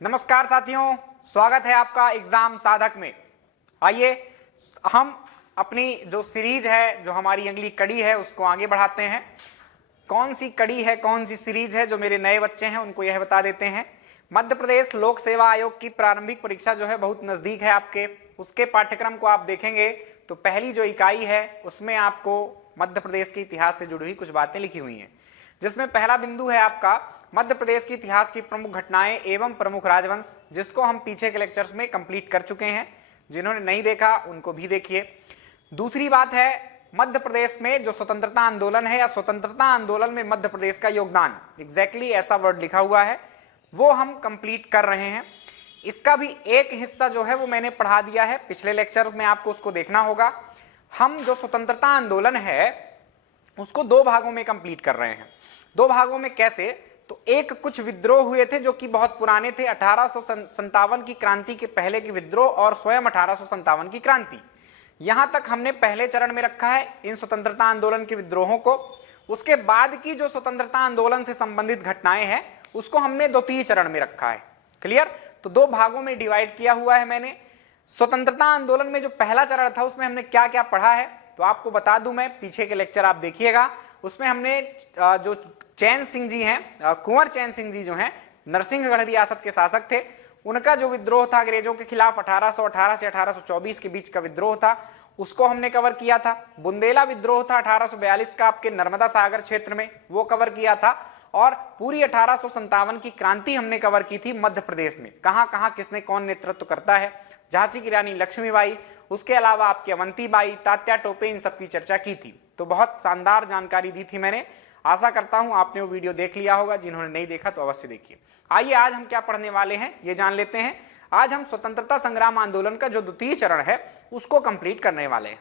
नमस्कार साथियों, स्वागत है आपका एग्जाम साधक में। आइए हम अपनी जो सीरीज है, जो हमारी अगली कड़ी है, उसको आगे बढ़ाते हैं। कौन सी कड़ी है, कौन सी सीरीज है, जो मेरे नए बच्चे हैं उनको यह बता देते हैं। मध्य प्रदेश लोक सेवा आयोग की प्रारंभिक परीक्षा जो है बहुत नजदीक है आपके। उसके पाठ्यक्रम को आप देखेंगे तो पहली जो इकाई है उसमें आपको मध्य प्रदेश के इतिहास से जुड़ी हुई कुछ बातें लिखी हुई हैं, जिसमें पहला बिंदु है आपका मध्य प्रदेश के इतिहास की प्रमुख घटनाएं एवं प्रमुख राजवंश, जिसको हम पीछे के लेक्चर्स में कंप्लीट कर चुके हैं। जिन्होंने नहीं देखा उनको भी देखिए। दूसरी बात है मध्य प्रदेश में जो स्वतंत्रता आंदोलन है या स्वतंत्रता आंदोलन में मध्य प्रदेश का योगदान, एग्जैक्टली ऐसा वर्ड लिखा हुआ है, वो हम कंप्लीट कर रहे हैं। इसका भी एक हिस्सा जो है वो मैंने पढ़ा दिया है पिछले लेक्चर में, आपको उसको देखना होगा। हम जो स्वतंत्रता आंदोलन है उसको दो भागों में कंप्लीट कर रहे हैं। दो भागों में कैसे? तो एक कुछ विद्रोह हुए थे जो कि बहुत पुराने थे, 1857 की क्रांति के पहले के विद्रोह और स्वयं 1857 की क्रांति, यहां तक हमने पहले चरण में रखा है इन स्वतंत्रता आंदोलन के विद्रोहों को। उसके बाद की जो स्वतंत्रता आंदोलन से संबंधित घटनाएं हैं उसको हमने द्वितीय चरण में रखा है। क्लियर? तो दो भागों में डिवाइड किया हुआ है मैंने। स्वतंत्रता आंदोलन में जो पहला चरण था उसमें हमने क्या क्या पढ़ा है तो आपको बता दूं मैं, पीछे के लेक्चर आप देखिएगा। उसमें हमने जो चैन सिंह जी हैं, कुंवर चैन सिंह जी जो हैं, नरसिंहगढ़ रियासत के शासक थे, उनका जो विद्रोह था अंग्रेजों के खिलाफ 1818 से 1824 के बीच का विद्रोह था, उसको हमने कवर किया था। बुंदेला विद्रोह था 1842 का आपके नर्मदा सागर क्षेत्र में, वो कवर किया था। और पूरी 1857 की क्रांति हमने कवर की थी मध्य प्रदेश में, कहां कहां किसने कौन नेतृत्व करता है, झांसी की रानी लक्ष्मीबाई, उसके अलावा आपकी अवंतीबाई, तात्या टोपे, इन सब की चर्चा की थी। तो बहुत शानदार जानकारी दी थी मैंने। आशा करता हूं आपने वो वीडियो देख लिया होगा, जिन्होंने नहीं देखा तो अवश्य देखिए। आइए आज हम क्या पढ़ने वाले हैं ये जान लेते हैं। आज हम स्वतंत्रता संग्राम आंदोलन का जो द्वितीय चरण है उसको कंप्लीट करने वाले हैं।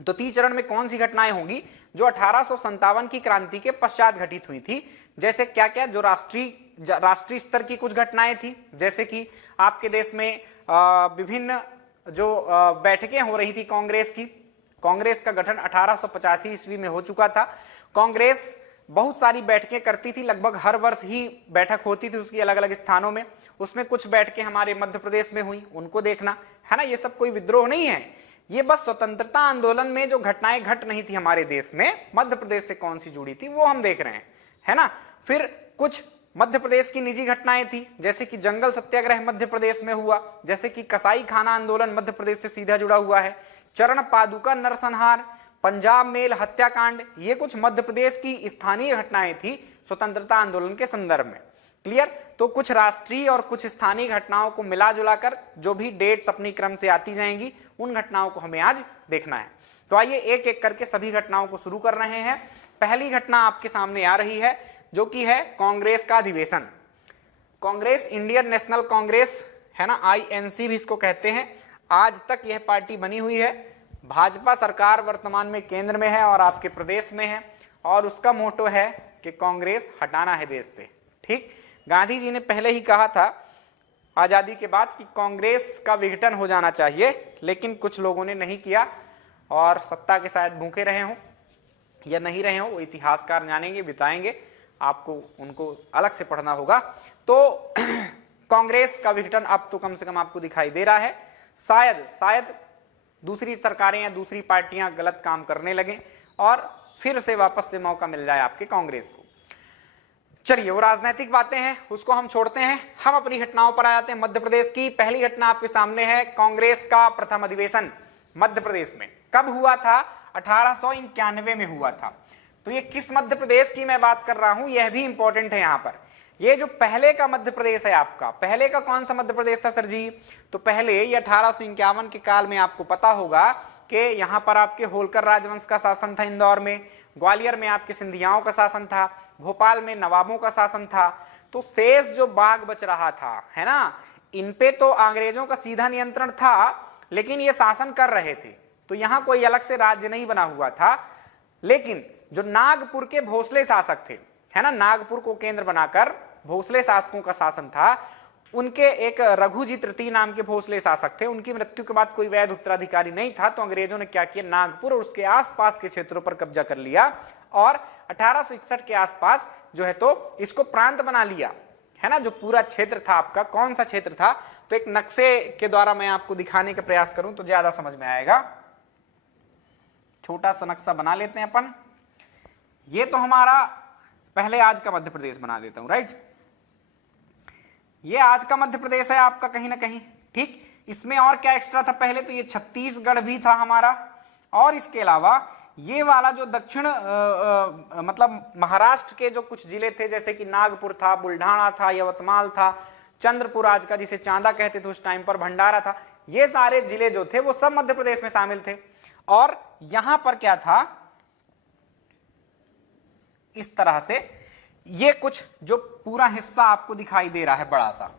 द्वितीय चरण में कौन सी घटनाएं होंगी जो 1857 की क्रांति के पश्चात घटित हुई थी, जैसे क्या क्या जो राष्ट्रीय स्तर की कुछ घटनाएं थी, जैसे कि आपके देश में विभिन्न जो बैठकें हो रही थी कांग्रेस की। कांग्रेस का गठन 1885 ईस्वी में हो चुका था। कांग्रेस बहुत सारी बैठकें करती थी, लगभग हर वर्ष ही बैठक होती थी उसकी अलग अलग स्थानों में। उसमें कुछ बैठकें हमारे मध्य प्रदेश में हुई, उनको देखना है ना। ये सब कोई विद्रोह नहीं है, ये बस स्वतंत्रता आंदोलन में जो घटनाएं घट नहीं थी हमारे देश में, मध्य प्रदेश से कौन सी जुड़ी थी वो हम देख रहे हैं, है ना। फिर कुछ मध्य प्रदेश की निजी घटनाएं थी, जैसे कि जंगल सत्याग्रह मध्य प्रदेश में हुआ, जैसे कि कसाई खाना आंदोलन मध्य प्रदेश से सीधा जुड़ा हुआ है, चरण पादुका नरसंहार, पंजाब मेल हत्याकांड, ये कुछ मध्य प्रदेश की स्थानीय घटनाएं थी स्वतंत्रता आंदोलन के संदर्भ में। क्लियर? तो कुछ राष्ट्रीय और कुछ स्थानीय घटनाओं को मिला जुला कर जो भी डेट्स अपनी क्रम से आती जाएंगी, उन घटनाओं को हमें आज देखना है। तो आइए एक एक करके सभी घटनाओं को शुरू कर रहे हैं। पहली घटना आपके सामने आ रही है जो कि है कांग्रेस का अधिवेशन। कांग्रेस, इंडियन नेशनल कांग्रेस, है ना, INC भी इसको कहते हैं। आज तक यह पार्टी बनी हुई है। भाजपा सरकार वर्तमान में केंद्र में है और आपके प्रदेश में है, और उसका मोटो है कि कांग्रेस हटाना है देश से। ठीक, गांधी जी ने पहले ही कहा था आजादी के बाद कि कांग्रेस का विघटन हो जाना चाहिए, लेकिन कुछ लोगों ने नहीं किया और सत्ता के शायद भूखे रहे हों या नहीं रहे हों, वो इतिहासकार जानेंगे, बताएंगे, आपको उनको अलग से पढ़ना होगा। तो कांग्रेस का विघटन अब तो कम से कम आपको दिखाई दे रहा है। शायद दूसरी सरकारें या दूसरी पार्टियां गलत काम करने लगें और फिर से वापस से मौका मिल जाए आपके कांग्रेस को। चलिए, वो राजनीतिक बातें हैं, उसको हम छोड़ते हैं, हम अपनी घटनाओं पर आ जाते हैं। मध्य प्रदेश की पहली घटना आपके सामने है, कांग्रेस का प्रथम अधिवेशन मध्य प्रदेश में कब हुआ था? 1891 में हुआ था। तो ये किस मध्य प्रदेश की मैं बात कर रहा हूं, यह भी इंपॉर्टेंट है यहां पर। ये जो पहले का मध्य प्रदेश है आपका, पहले का कौन सा मध्य प्रदेश था सर जी? तो पहले ये 1851 के काल में आपको पता होगा कि यहां पर आपके होलकर राजवंश का शासन था इंदौर में, ग्वालियर में आपके सिंधियाओं का शासन था, भोपाल में नवाबों का शासन था। तो शेष जो बाग बच रहा था, है ना, इन पे तो अंग्रेजों का सीधा नियंत्रण था, लेकिन ये शासन कर रहे थे। तो यहां कोई अलग से राज्य नहीं बना हुआ था। लेकिन जो नागपुर के भोसले शासक थे, है ना, नागपुर को केंद्र बनाकर भोसले शासकों का शासन था, उनके एक रघुजी तृतीय नाम के भोसले शासक थे। उनकी मृत्यु के बाद कोई वैध उत्तराधिकारी नहीं था, तो अंग्रेजों ने क्या किया, नागपुर और उसके आसपास के क्षेत्रों पर कब्जा कर लिया और 1861 के आसपास जो है तो इसको प्रांत बना लिया, है ना, जो पूरा क्षेत्र था आपका, कौन सा क्षेत्र था, तो एक नक्शे के द्वारा मैं आपको दिखाने का प्रयास करूं तो ज्यादा समझ में आएगा। छोटा सा नक्शा बना लेते हैं अपन। ये तो हमारा पहले आज का मध्य प्रदेश बना देता हूं, राइट। ये आज का मध्य प्रदेश है आपका कहीं ना कहीं, ठीक। इसमें और क्या एक्स्ट्रा था, पहले तो ये छत्तीसगढ़ भी था हमारा, और इसके अलावा ये वाला जो दक्षिण मतलब महाराष्ट्र के जो कुछ जिले थे, जैसे कि नागपुर था, बुल्ढाना था, यवतमाल था, चंद्रपुर आज का जिसे चांदा कहते थे उस टाइम पर, भंडारा था, ये सारे जिले जो थे वो सब मध्य प्रदेश में शामिल थे। और यहां पर क्या था, इस तरह से ये कुछ जो पूरा हिस्सा आपको दिखाई दे रहा है बड़ा सा,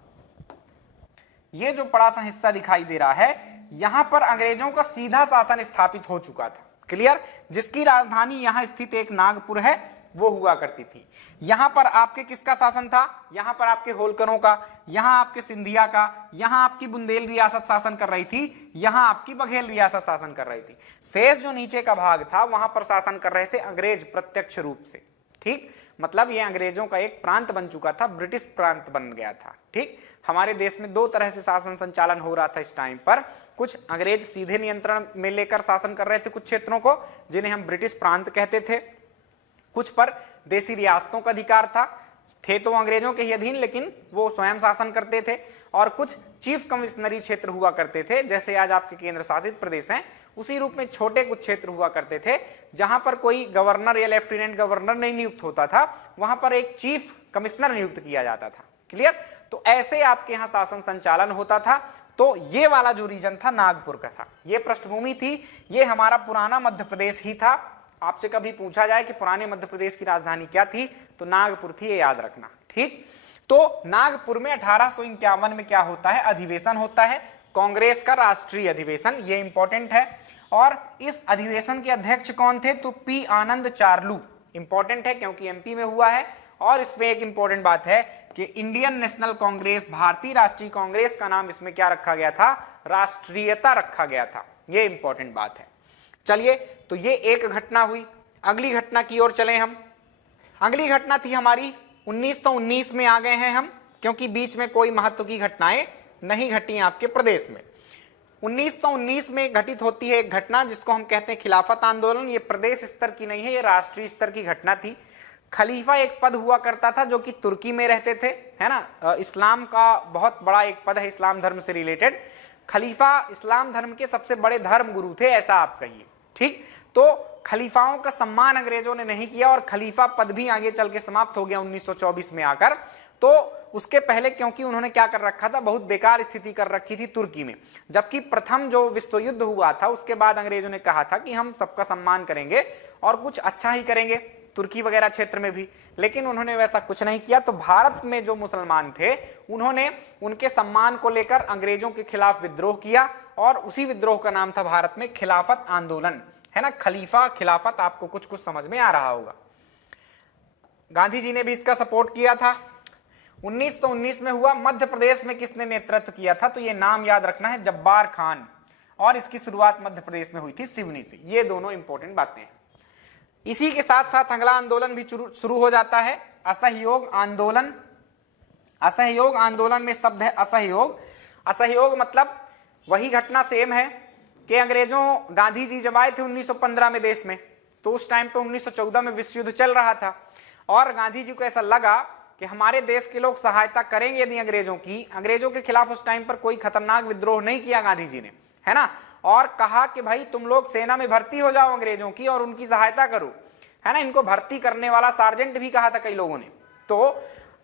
ये जो बड़ा सा हिस्सा दिखाई दे रहा है, यहां पर अंग्रेजों का सीधा शासन स्थापित हो चुका था, क्लियर। जिसकी राजधानी यहां स्थित एक नागपुर है वो हुआ करती थी। यहां पर आपके किसका शासन था, यहां पर आपके होलकरों का, यहां आपके सिंधिया का, यहां आपकी बुंदेल रियासत शासन कर रही थी, यहां आपकी बघेल रियासत शासन कर रही थी। शेष जो नीचे का भाग था वहां पर शासन कर रहे थे अंग्रेज प्रत्यक्ष रूप से, ठीक। मतलब ये अंग्रेजों का एक प्रांत बन चुका था, ब्रिटिश प्रांत बन गया था, ठीक। हमारे देश में दो तरह से शासन संचालन हो रहा था इस टाइम पर। कुछ अंग्रेज सीधे नियंत्रण में लेकर शासन कर रहे थे कुछ क्षेत्रों को, जिन्हें हम ब्रिटिश प्रांत कहते थे। कुछ पर देसी रियासतों का अधिकार था, थे तो अंग्रेजों के ही अधीन लेकिन वो स्वयं शासन करते थे। और कुछ चीफ कमिश्नरी क्षेत्र हुआ करते थे, जैसे आज आपके केंद्र शासित प्रदेश हैं, उसी रूप में छोटे कुछ क्षेत्र हुआ करते थे, जहां पर कोई गवर्नर या लेफ्टिनेंट गवर्नर नहीं नियुक्त होता था, वहां पर एक चीफ कमिश्नर नियुक्त किया जाता था, क्लियर। तो ऐसे आपके यहाँ शासन संचालन होता था। तो ये वाला जो रीजन था नागपुर का था, ये पृष्ठभूमि थी, ये हमारा पुराना मध्य प्रदेश ही था। आपसे कभी पूछा जाए कि पुराने मध्य प्रदेश की राजधानी क्या थी, तो नागपुर थी, ये याद रखना, ठीक। तो नागपुर में 1851 में क्या होता है, अधिवेशन होता है, कांग्रेस का राष्ट्रीय अधिवेशन, ये इंपॉर्टेंट है। और इस अधिवेशन के अध्यक्ष कौन थे, तो पी आनंद चार्लू, इंपॉर्टेंट है क्योंकि एमपी में हुआ है। और इसमें एक इंपॉर्टेंट बात है कि इंडियन नेशनल कांग्रेस, भारतीय राष्ट्रीय कांग्रेस का नाम इसमें क्या रखा गया था, राष्ट्रीयता रखा गया था, ये इंपॉर्टेंट बात है। चलिए, तो ये एक घटना हुई। अगली घटना की ओर चलें हम। अगली घटना थी हमारी 1919 में आ गए हैं हम, क्योंकि बीच में कोई महत्व की घटनाएं नहीं घटी आपके प्रदेश में। 1919 में घटित होती है एक घटना जिसको हम कहते हैं खिलाफत आंदोलन। ये प्रदेश स्तर की नहीं है, ये राष्ट्रीय स्तर की घटना थी। खलीफा एक पद हुआ करता था जो कि तुर्की में रहते थे, है ना। इस्लाम का बहुत बड़ा एक पद है, इस्लाम धर्म से रिलेटेड। खलीफा इस्लाम धर्म के सबसे बड़े धर्म गुरु थे, ऐसा आप कहिए, ठीक। तो खलीफाओं का सम्मान अंग्रेजों ने नहीं किया और खलीफा पद भी आगे चल के समाप्त हो गया 1924 में आकर। तो उसके पहले क्योंकि उन्होंने क्या कर रखा था, बहुत बेकार स्थिति कर रखी थी तुर्की में। जबकि प्रथम जो विश्व युद्ध हुआ था उसके बाद अंग्रेजों ने कहा था कि हम सबका सम्मान करेंगे और कुछ अच्छा ही करेंगे तुर्की वगैरह क्षेत्र में भी, लेकिन उन्होंने वैसा कुछ नहीं किया। तो भारत में जो मुसलमान थे उन्होंने उनके सम्मान को लेकर अंग्रेजों के खिलाफ विद्रोह किया और उसी विद्रोह का नाम था भारत में खिलाफत आंदोलन, है ना। खलीफा खिलाफत आपको कुछ कुछ समझ में आ रहा होगा। गांधी जी ने भी इसका सपोर्ट किया था। 1919 में हुआ। मध्य प्रदेश में किसने नेतृत्व किया था, तो ये नाम याद रखना है, जब्बार खान। और इसकी शुरुआत मध्य प्रदेश में हुई थी सिवनी से। ये दोनों इंपॉर्टेंट बातें हैं। इसी के साथ साथ अगला आंदोलन भी शुरू हो जाता है, असहयोग आंदोलन। असहयोग आंदोलन में शब्द है असहयोग। असहयोग मतलब वही घटना सेम है कि अंग्रेजों, गांधी जी जब आए थे 1915 में देश में, तो उस टाइम पे 1914 में विश्व युद्ध चल रहा था और गांधी जी को ऐसा लगा कि हमारे देश के लोग सहायता करेंगे यदि अंग्रेजों की। अंग्रेजों के खिलाफ उस टाइम पर कोई खतरनाक विद्रोह नहीं किया गांधी जी ने, है ना। और कहा कि भाई तुम लोग सेना में भर्ती हो जाओ अंग्रेजों की और उनकी सहायता करो, है ना। इनको भर्ती करने वाला सार्जेंट भी कहा था कई लोगों ने। तो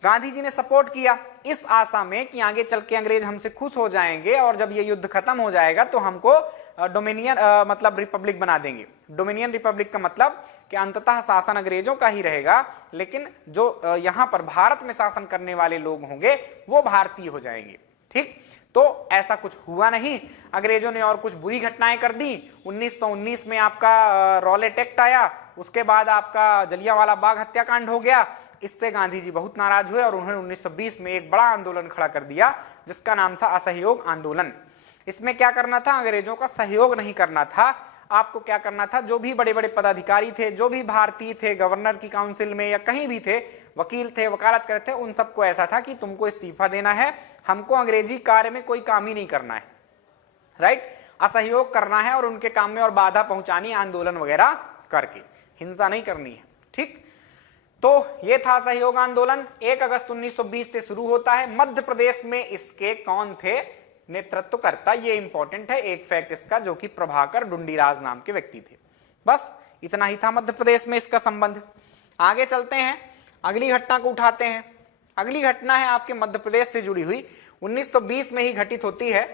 गांधी जी ने सपोर्ट किया इस आशा में कि आगे चल के अंग्रेज हमसे खुश हो जाएंगे और जब ये युद्ध खत्म हो जाएगा तो हमको डोमिनियन मतलब रिपब्लिक बना देंगे। डोमिनियन रिपब्लिक का मतलब कि अंततः शासन अंग्रेजों का ही रहेगा, लेकिन जो यहां पर भारत में शासन करने वाले लोग होंगे वो भारतीय हो जाएंगे, ठीक। तो ऐसा कुछ हुआ नहीं। अंग्रेजों ने और कुछ बुरी घटनाएं कर दी। 1919 में आपका रॉलेट एक्ट आया, उसके बाद आपका जलियांवाला बाग हत्याकांड हो गया। इससे गांधी जी बहुत नाराज हुए और उन्होंने 1920 में एक बड़ा आंदोलन खड़ा कर दिया जिसका नाम था असहयोग आंदोलन। इसमें क्या करना था, अंग्रेजों का सहयोग नहीं करना था। आपको क्या करना था, जो भी बड़े बड़े पदाधिकारी थे, जो भी भारतीय थे, गवर्नर की काउंसिल में या कहीं भी थे, वकील थे, वकालत करते थे, उन सबको ऐसा था कि तुमको इस्तीफा देना है, हमको अंग्रेजी कार्य में कोई काम ही नहीं करना है, राइट, असहयोग करना है और उनके काम में और बाधा पहुंचानी, आंदोलन वगैरह करके, हिंसा नहीं करनी है। ठीक, तो ये था असहयोग आंदोलन। 1 अगस्त 1920 से शुरू होता है। मध्य प्रदेश में इसके कौन थे नेतृत्वकर्ता, ये इंपॉर्टेंट है, एक फैक्ट इसका, जो कि प्रभाकर डुंडीराज नाम के व्यक्ति थे। बस इतना ही था मध्य प्रदेश में इसका संबंध। आगे चलते हैं, अगली घटना को उठाते हैं। अगली घटना है आपके मध्य प्रदेश से जुड़ी हुई, 1920 में ही घटित होती है।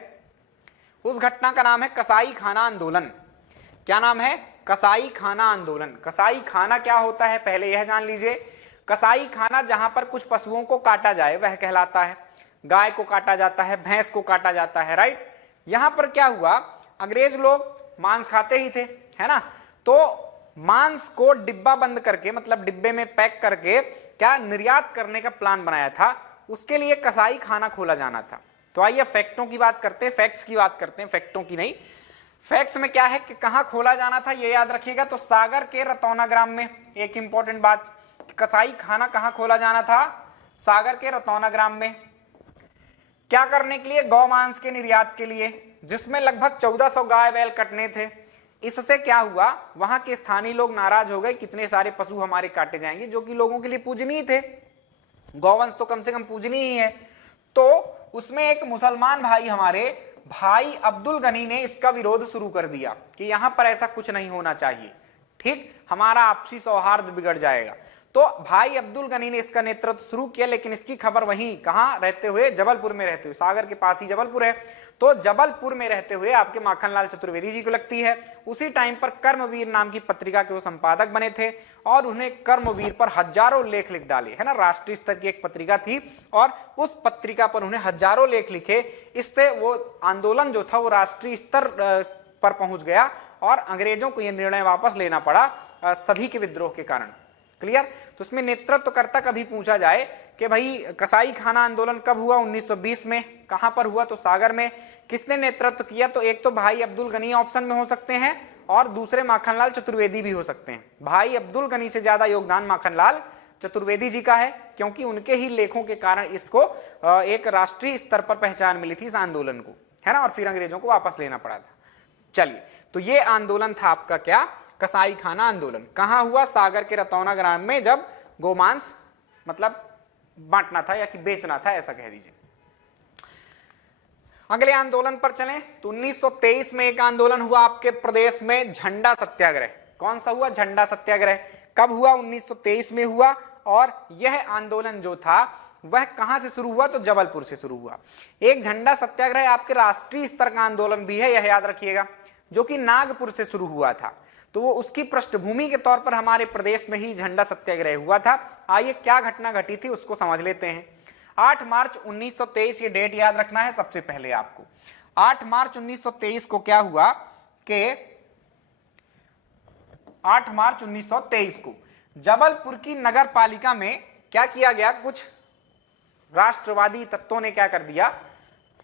उस घटना का नाम है कसाई खाना आंदोलन। क्या नाम है? कसाई खाना आंदोलन। कसाई खाना क्या होता है पहले यह जान लीजिए। कसाई खाना जहां पर कुछ पशुओं को काटा जाए वह कहलाता है। गाय को काटा जाता है, भैंस को काटा जाता है, राइट। यहां पर क्या हुआ, अंग्रेज लोग मांस खाते ही थे, है ना, तो मांस को डिब्बा बंद करके, मतलब डिब्बे में पैक करके क्या निर्यात करने का प्लान बनाया था। उसके लिए कसाई खाना खोला जाना था। तो आइए फैक्टों की बात करते हैं, फैक्ट्स की बात करते हैं, फैक्टों की नहीं। फैक्ट्स में क्या है कि कहां खोला जाना था ये याद रखिएगा। तो सागर के रतौना ग्राम में, एक इंपॉर्टेंट बात, कसाई खाना कहां खोला जाना था? सागर के रतौना ग्राम में। क्या करने के लिए? गौ मांस के निर्यात के लिए, जिसमें लगभग 1400 गाय बैल कटने थे। इससे क्या हुआ, वहां के स्थानीय लोग नाराज हो गए, कितने सारे पशु हमारे काटे जाएंगे, जो कि लोगों के लिए पूजनीय थे। गौवंश तो कम से कम पूजनीय ही है। तो उसमें एक मुसलमान भाई, हमारे भाई अब्दुल गनी ने इसका विरोध शुरू कर दिया कि यहां पर ऐसा कुछ नहीं होना चाहिए, ठीक, हमारा आपसी सौहार्द बिगड़ जाएगा। तो भाई अब्दुल गनी ने इसका नेतृत्व शुरू किया, लेकिन इसकी खबर वहीं कहां रहते हुए, जबलपुर में रहते हुए, सागर के पास ही जबलपुर है, तो जबलपुर में रहते हुए आपके माखनलाल चतुर्वेदी जी को लगती है। उसी टाइम पर कर्मवीर नाम की पत्रिका के वो संपादक बने थे और उन्हें कर्मवीर पर हजारों लेख लिख डाले, है ना, राष्ट्रीय स्तर की एक पत्रिका थी और उस पत्रिका पर उन्हें हजारों लेख लिखे। इससे वो आंदोलन जो था वो राष्ट्रीय स्तर पर पहुंच गया और अंग्रेजों को यह निर्णय वापस लेना पड़ा सभी के विद्रोह के कारण। क्लियर? तो उसमें नेतृत्वकर्ता कभी पूछा जाए कि भाई कसाई खाना आंदोलन कब हुआ? 1920 में। कहां पर हुआ? तो सागर में। किसने नेतृत्व किया? तो एक तो भाई अब्दुल गनी ऑप्शन में हो सकते हैं और दूसरे माखनलाल चतुर्वेदी भी हो सकते हैं। भाई अब्दुल गनी से ज्यादा योगदान माखनलाल चतुर्वेदी जी का है, क्योंकि उनके ही लेखों के कारण इसको एक राष्ट्रीय स्तर पर पहचान मिली थी इस आंदोलन को, है ना, और फिर अंग्रेजों को वापस लेना पड़ा था। चलिए, तो ये आंदोलन था आपका क्या? कसाई खाना आंदोलन। कहां हुआ? सागर के रतौना ग्राम में, जब गोमांस मतलब बांटना था या कि बेचना था, ऐसा कह दीजिए। अगले आंदोलन पर चलें तो 1923 में एक आंदोलन हुआ आपके प्रदेश में, झंडा सत्याग्रह। कौन सा हुआ? झंडा सत्याग्रह। कब हुआ? 1923 में हुआ। और यह आंदोलन जो था वह कहां से शुरू हुआ? तो जबलपुर से शुरू हुआ। एक झंडा सत्याग्रह आपके राष्ट्रीय स्तर का आंदोलन भी है, यह याद रखिएगा, जो कि नागपुर से शुरू हुआ था। तो वो उसकी पृष्ठभूमि के तौर पर हमारे प्रदेश में ही झंडा सत्याग्रह हुआ था। आइए क्या घटना घटी थी उसको समझ लेते हैं। 8 मार्च 1923, ये डेट याद रखना है सबसे पहले आपको। 8 मार्च 1923 को क्या हुआ कि 8 मार्च 1923 को जबलपुर की नगर पालिका में क्या किया गया? कुछ राष्ट्रवादी तत्वों ने क्या कर दिया,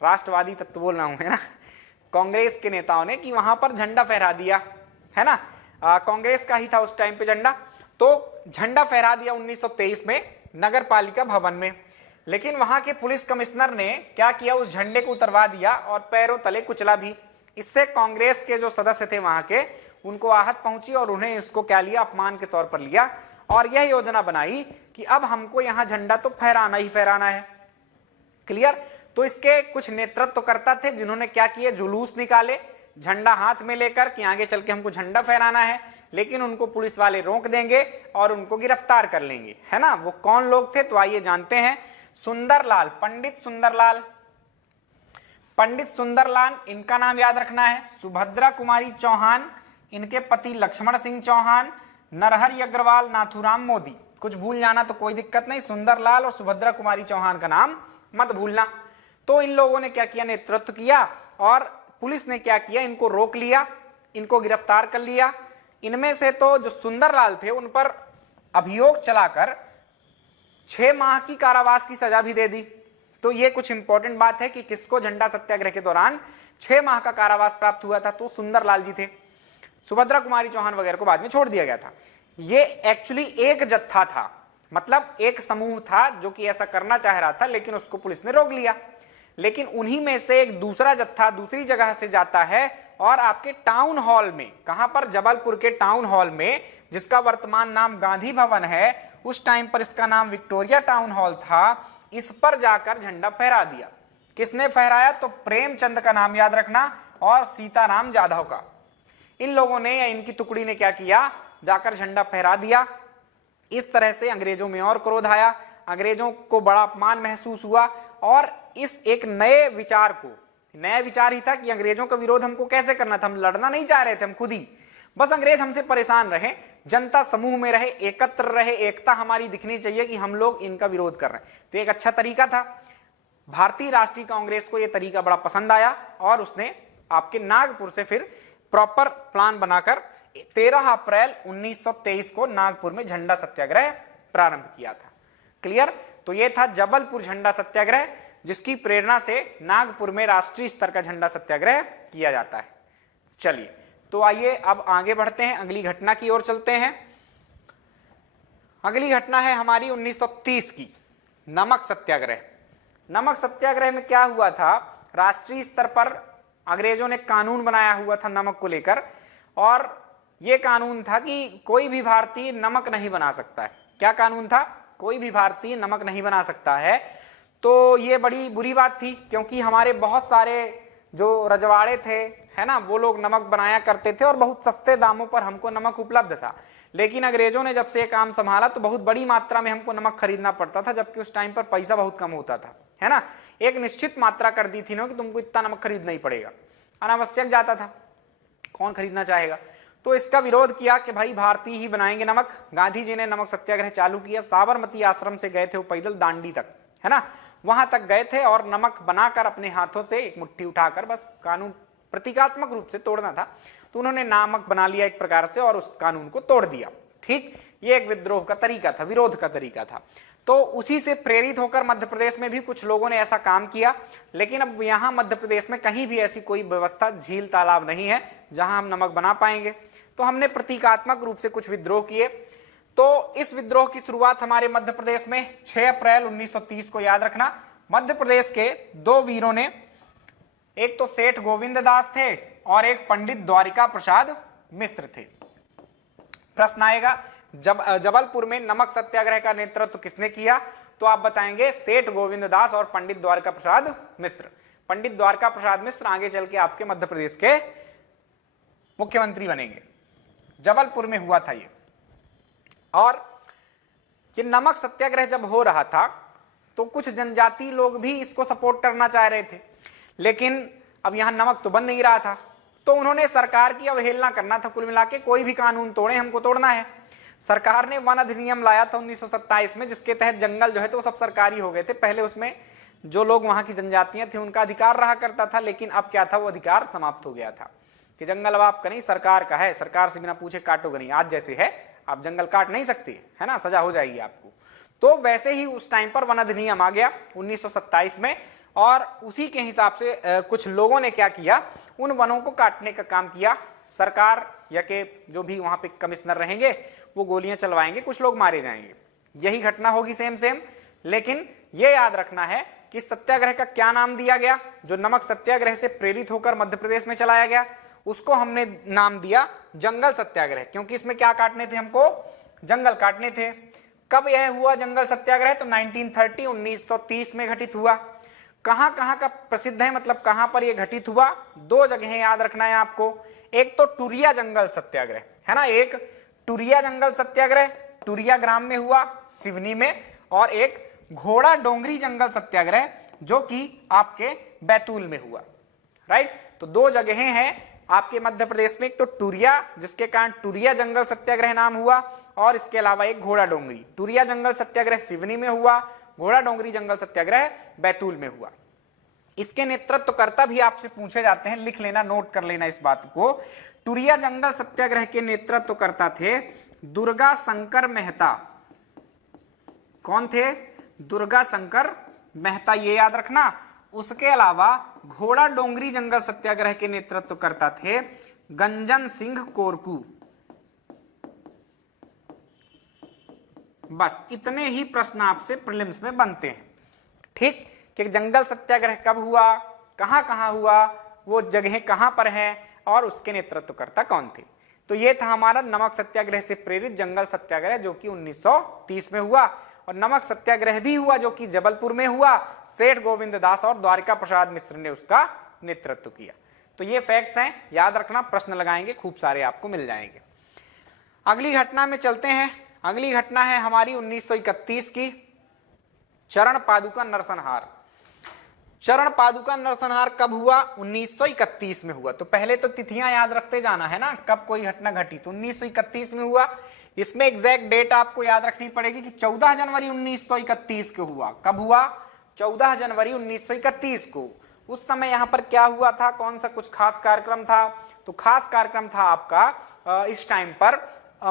राष्ट्रवादी तत्व बोल रहा हूं, है ना, कांग्रेस के नेताओं ने, कि वहां पर झंडा फहरा दिया, है ना, कांग्रेस का ही था उस टाइम पे झंडा। तो झंडा फहरा दिया 1923 में नगर पालिका भवन में। लेकिन वहां के पुलिस कमिश्नर ने क्या किया, उस झंडे को उतरवा दिया और पैरों तले कुचला भी। इससे कांग्रेस के जो सदस्य थे वहां के, उनको आहत पहुंची और उन्हें इसको क्या लिया, अपमान के तौर पर लिया और यह योजना बनाई कि अब हमको यहां झंडा तो फहराना ही फहराना है। क्लियर? तो इसके कुछ नेतृत्वकर्ता थे जिन्होंने क्या किए, जुलूस निकाले झंडा हाथ में लेकर कि आगे चल के हमको झंडा फहराना है, लेकिन उनको पुलिस वाले रोक देंगे और उनको गिरफ्तार कर लेंगे, है ना। वो कौन लोग थे? तो आइए जानते हैं। सुंदरलाल, पंडित सुंदरलाल, पंडित सुंदरलाल, इनका नाम याद रखना है। सुभद्रा कुमारी चौहान, इनके पति लक्ष्मण सिंह चौहान, नरहरि अग्रवाल, नाथूराम मोदी। कुछ भूल जाना तो कोई दिक्कत नहीं, सुंदरलाल और सुभद्रा कुमारी चौहान का नाम मत भूलना। तो इन लोगों ने क्या किया, नेतृत्व किया और पुलिस ने क्या किया, इनको रोक लिया, इनको गिरफ्तार कर लिया। इनमें से तो जो सुंदरलाल थे उन पर अभियोग चलाकर 6 माह की कारावास की सजा भी दे दी। तो ये कुछ इंपॉर्टेंट बात है कि किसको झंडा सत्याग्रह के दौरान 6 माह का कारावास प्राप्त हुआ था, तो सुंदरलाल जी थे। सुभद्रा कुमारी चौहान वगैरह को बाद में छोड़ दिया गया था। ये एक्चुअली एक जत्था था, मतलब एक समूह था जो कि ऐसा करना चाह रहा था, लेकिन उसको पुलिस ने रोक लिया। लेकिन उन्हीं में से एक दूसरा जत्था दूसरी जगह से जाता है और आपके टाउन हॉल में, कहां पर, जबलपुर के टाउन हॉल में, जिसका वर्तमान नाम गांधी भवन है, उस टाइम पर इसका नाम विक्टोरिया टाउन हॉल था, इस पर जाकर झंडा फहरा दिया। किसने फहराया? तो प्रेमचंद का नाम याद रखना और सीताराम जाधव का। इन लोगों ने या इनकी टुकड़ी ने क्या किया? जाकर झंडा फहरा दिया। इस तरह से अंग्रेजों में और क्रोध आया, अंग्रेजों को बड़ा अपमान महसूस हुआ और इस एक नए विचार को, नया विचार ही था कि अंग्रेजों का विरोध हमको कैसे करना था, हम लड़ना नहीं चाह रहे थे, हम खुद ही, बस अंग्रेज हमसे परेशान रहे, जनता समूह में रहे, एकत्र रहे, एकता हमारी दिखनी चाहिए कि हम लोग इनका विरोध कर रहे हैं। तो एक अच्छा तरीका था। भारतीय राष्ट्रीय कांग्रेस को यह तरीका बड़ा पसंद आया और उसने आपके नागपुर से फिर प्रॉपर प्लान बनाकर 13 अप्रैल 1923 को नागपुर में झंडा सत्याग्रह प्रारंभ किया था। क्लियर? तो यह था जबलपुर झंडा सत्याग्रह, जिसकी प्रेरणा से नागपुर में राष्ट्रीय स्तर का झंडा सत्याग्रह किया जाता है। चलिए, तो आइए अब आगे बढ़ते हैं, अगली घटना की ओर चलते हैं। अगली घटना है हमारी 1930 की, नमक सत्याग्रह। नमक सत्याग्रह में क्या हुआ था? राष्ट्रीय स्तर पर अंग्रेजों ने कानून बनाया हुआ था नमक को लेकर, और यह कानून था कि कोई भी भारतीय नमक नहीं बना सकता है। क्या कानून था? कोई भी भारतीय नमक नहीं बना सकता है। तो ये बड़ी बुरी बात थी, क्योंकि हमारे बहुत सारे जो रजवाड़े थे, है ना, वो लोग नमक बनाया करते थे और बहुत सस्ते दामों पर हमको नमक उपलब्ध था। लेकिन अंग्रेजों ने जब से ये काम संभाला तो बहुत बड़ी मात्रा में हमको नमक खरीदना पड़ता था, जबकि उस टाइम पर पैसा बहुत कम होता था, है ना। एक निश्चित मात्रा कर दी थी ना कि तुमको इतना नमक खरीदना ही पड़ेगा, अनावश्यक जाता था, कौन खरीदना चाहेगा। तो इसका विरोध किया कि भाई भारतीय ही बनाएंगे नमक। गांधी जी ने नमक सत्याग्रह चालू किया। साबरमती आश्रम से गए थे वो पैदल दांडी तक, है ना, वहां तक गए थे और नमक बनाकर अपने हाथों से एक मुट्ठी उठाकर, बस कानून प्रतीकात्मक रूप से तोड़ना था, तो उन्होंने नमक बना लिया एक प्रकार से और उस कानून को तोड़ दिया। ठीक, ये एक विद्रोह का तरीका था, विरोध का तरीका था। तो उसी से प्रेरित होकर मध्य प्रदेश में भी कुछ लोगों ने ऐसा काम किया। लेकिन अब यहां मध्य प्रदेश में कहीं भी ऐसी कोई व्यवस्था, झील तालाब नहीं है जहां हम नमक बना पाएंगे। तो हमने प्रतीकात्मक रूप से कुछ विद्रोह किए। तो इस विद्रोह की शुरुआत हमारे मध्य प्रदेश में 6 अप्रैल 1930 को, याद रखना, मध्य प्रदेश के दो वीरों ने, एक तो सेठ गोविंद दास थे और एक पंडित द्वारिका प्रसाद मिश्र थे। प्रश्न आएगा, जबलपुर में नमक सत्याग्रह का नेतृत्व किसने किया? तो आप बताएंगे सेठ गोविंद दास और पंडित द्वारिका प्रसाद मिश्र। पंडित द्वारिका प्रसाद मिश्र आगे चल के आपके मध्य प्रदेश के मुख्यमंत्री बनेंगे। जबलपुर में हुआ था ये। और ये नमक सत्याग्रह जब हो रहा था तो कुछ जनजाति लोग भी इसको सपोर्ट करना चाह रहे थे, लेकिन अब यहां नमक तो बन नहीं रहा था, तो उन्होंने सरकार की अवहेलना करना था। कुल मिला के कोई भी कानून तोड़े, हमको तोड़ना है। सरकार ने वन अधिनियम लाया था 1927 में, जिसके तहत जंगल जो है तो वो सब सरकारी हो गए थे। पहले उसमें जो लोग वहां की जनजातियां थी उनका अधिकार रहा करता था, लेकिन अब क्या था, वो अधिकार समाप्त हो गया था कि जंगल अब आपका नहीं, सरकार का है, सरकार से बिना पूछे काटोगे नहीं। आज जैसे है आप जंगल काट नहीं सकते, है ना, सजा हो जाएगी आपको। तो वैसे ही उस टाइम पर वन अधिनियम आ गया 1927 में, और उसी के हिसाब से कुछ लोगों ने क्या किया, उन वनों को काटने का काम किया। सरकार या के जो भी वहां पे कमिश्नर रहेंगे वो गोलियां चलवाएंगे, कुछ लोग मारे जाएंगे। यही घटना होगी सेम सेम। लेकिन ये याद रखना है कि सत्याग्रह का क्या नाम दिया गया, जो नमक सत्याग्रह से प्रेरित होकर मध्य प्रदेश में चलाया गया, उसको हमने नाम दिया जंगल सत्याग्रह, क्योंकि इसमें क्या काटने थे, हमको जंगल काटने थे। कब यह हुआ जंगल सत्याग्रह? तो 1930 में घटित हुआ। कहां कहां का प्रसिद्ध है, मतलब कहां पर यह घटित हुआ? दो जगह याद रखना है आपको। एक तो टुरिया जंगल सत्याग्रह, है ना, एक टुरिया जंगल सत्याग्रह टुरिया ग्राम में हुआ, सिवनी में, और एक घोड़ा डोंगरी जंगल सत्याग्रह जो कि आपके बैतूल में हुआ। राइट, तो दो जगहें हैं आपके मध्य प्रदेश में, एक तो टुरिया, जिसके कारण टुरिया जंगल सत्याग्रह नाम हुआ, और इसके अलावा एक घोड़ा डोंगरी। टुरिया जंगल सत्याग्रह सिवनी में हुआ, घोड़ा डोंगरी जंगल सत्याग्रह बैतूल में हुआ। इसके नेतृत्वकर्ता भी आपसे पूछे जाते हैं, लिख लेना, नोट कर लेना इस बात को। टुरिया जंगल सत्याग्रह के नेतृत्वकर्ता थे दुर्गा शंकर मेहता। कौन थे? दुर्गा शंकर मेहता, ये याद रखना। उसके अलावा घोड़ा डोंगरी जंगल सत्याग्रह के नेतृत्वकर्ता थे गंजन सिंह कोरकू। बस इतने ही प्रश्न आपसे प्रीलिम्स में बनते हैं। ठीक, कि जंगल सत्याग्रह कब हुआ, कहां कहां हुआ, वो जगह कहां पर है और उसके नेतृत्वकर्ता कौन थे। तो ये था हमारा नमक सत्याग्रह से प्रेरित जंगल सत्याग्रह जो कि 1930 में हुआ, और नमक सत्याग्रह भी हुआ जो कि जबलपुर में हुआ। सेठ गोविंद दास और द्वारिका प्रसाद मिश्र ने उसका नेतृत्व किया। तो ये फैक्ट्स हैं, याद रखना, प्रश्न लगाएंगे खूब सारे आपको मिल जाएंगे। अगली घटना में चलते हैं। अगली घटना है हमारी 1931 की, चरण पादुका नरसंहार। चरण पादुका नरसंहार कब हुआ? 1931 में हुआ। तो पहले तो तिथियां याद रखते जाना है ना, कब कोई घटना घटी। तो 1931 में हुआ। इसमें एग्जैक्ट डेट आपको याद रखनी पड़ेगी कि 14 जनवरी 1931 को हुआ। कब हुआ? 14 जनवरी 1931 को। उस समय यहां पर क्या हुआ था, कौन सा कुछ खास कार्यक्रम था? तो खास कार्यक्रम था आपका इस टाइम पर